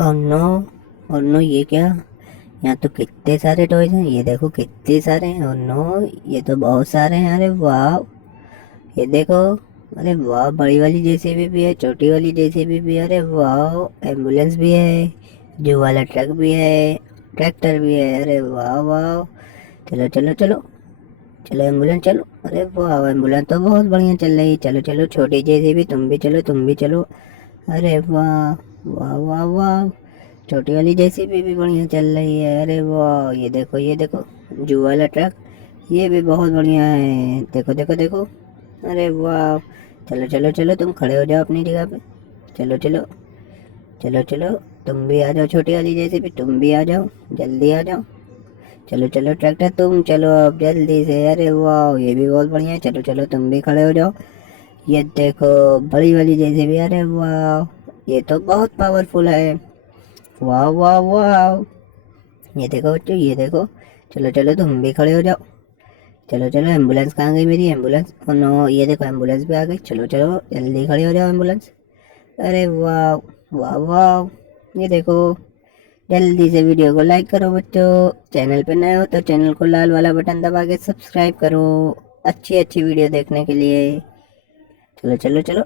और नो, और नो, ये क्या? यहाँ तो कितने सारे टॉयज हैं, ये देखो कितने सारे हैं। और नो, ये तो बहुत सारे हैं। अरे वाह, ये देखो। अरे वाह, बड़ी वाली जेसीबी भी है, छोटी वाली जेसीबी भी है। अरे वाह, एम्बुलेंस भी है, जो वाला ट्रक भी है, ट्रैक्टर भी है। अरे वाह वाह। चलो चलो चलो, चलो एम्बुलेंस चलो। अरे वाह, एम्बुलेंस तो बहुत बढ़िया चल रही है। चलो चलो, छोटी जेसीबी तुम भी चलो, तुम भी चलो। अरे वाह, वाह वाह वाह, छोटी वाली जेसीबी भी बढ़िया चल रही है। अरे वाह, ये देखो ये देखो, जो वाला ट्रक, ये भी बहुत बढ़िया है। देखो देखो देखो। अरे वाह। चलो चलो चलो, तुम खड़े हो जाओ अपनी जगह पे। चलो चलो, चलो चलो, तुम भी आ जाओ, छोटी वाली जेसीबी तुम भी आ जाओ, जल्दी आ जाओ। चलो चलो ट्रैक्टर तुम चलो अब जल्दी से। अरे वाह, ये भी बहुत बढ़िया है। चलो चलो, तुम भी खड़े हो जाओ। ये देखो, बड़ी वाली जेसीबी। अरे वाह, ये तो बहुत पावरफुल है। वाह वाह वाह। ये देखो बच्चों, ये देखो। चलो चलो, तुम भी खड़े हो जाओ। चलो चलो, एम्बुलेंस कहाँ गई मेरी एम्बुलेंस? ओ नो, ये देखो एम्बुलेंस भी आ गई। चलो चलो, जल्दी खड़े हो जाओ एम्बुलेंस। अरे वाह, वाह वाह। ये देखो, जल्दी से वीडियो को लाइक करो बच्चों। चैनल पे नए हो तो चैनल को लाल वाला बटन दबा के सब्सक्राइब करो, अच्छी अच्छी वीडियो देखने के लिए। चलो चलो चलो,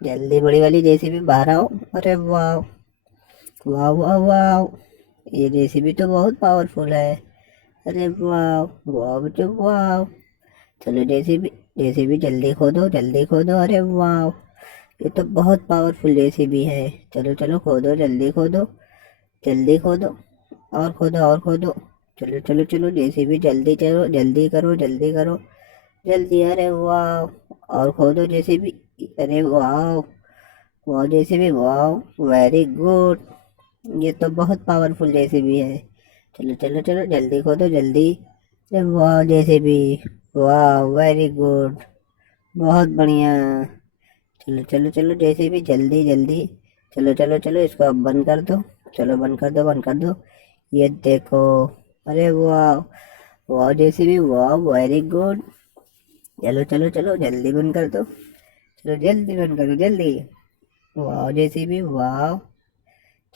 जल्दी बड़ी वाली जेसीबी बाहर आओ। अरे वाह, वाह वाह वाह, ये जेसीबी तो बहुत पावरफुल है। अरे वाह, वाह बच्चों वाह। चलो जेसीबी, जेसीबी जल्दी खोदो, जल्दी खोदो। अरे वाह, ये तो बहुत पावरफुल जेसीबी है। चलो चलो खोदो, जल्दी खोदो, जल्दी खोदो, और खोदो और खोदो। चलो चलो चलो, जेसीबी जल्दी चलो, जल्दी करो, जल्दी करो, जल्दी। अरे वाह, और खोदो जेसीबी। अरे वाह, वाह जेसीबी वाह, वेरी गुड। ये तो बहुत पावरफुल जेसीबी है। चलो चलो चलो, जल्दी खोदो जल्दी। अरे वाह जेसीबी, वाह वेरी गुड, बहुत बढ़िया। चलो चलो चलो, जेसीबी जल्दी जल्दी। चलो चलो चलो, इसको अब बंद कर दो। चलो बंद कर दो, बंद कर दो। ये देखो। अरे वाह, वाह जेसीबी वाह, वेरी गुड। चलो चलो चलो, जल्दी बंद कर दो। चलो जल्दी बंद करो, जल्दी। वाह जेसीबी वाह।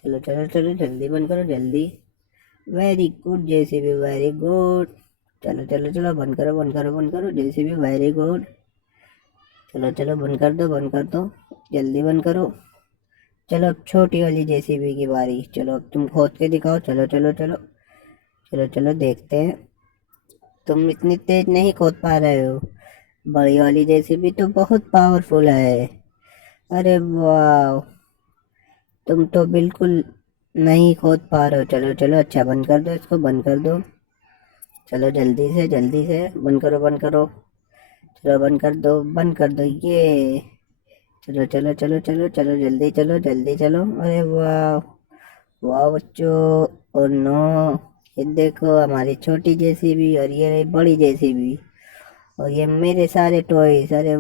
चलो चलो चलो, जल्दी बंद करो, जल्दी। Very good JCB, very good. चलो चलो चलो, बंद करो बंद करो बंद करो, जेसीबी वेरी गुड। चलो चलो, बंद कर दो, बंद कर दो, जल्दी बंद करो। चलो अब छोटी वाली जेसीबी की बारी। चलो अब तुम खोद के दिखाओ। चलो चलो चलो, चलो चलो देखते हैं। तुम इतनी तेज नहीं खोद पा रहे हो, बड़ी वाली जेसीबी तो बहुत पावरफुल है। अरे वाह, तुम तो बिल्कुल नहीं खोद पा रहे हो। चलो चलो, अच्छा बंद कर दो, इसको बंद कर दो। चलो जल्दी से बंद करो, बंद करो। चलो बंद कर दो, बंद कर दो, ये। चलो चलो चलो चलो चलो, जल्दी चलो, जल्दी चलो। अरे वाह, वाह बच्चों। और नो, ये देखो हमारी छोटी जेसीबी और ये बड़ी जेसीबी, और ये मेरे सारे टॉयज। अरे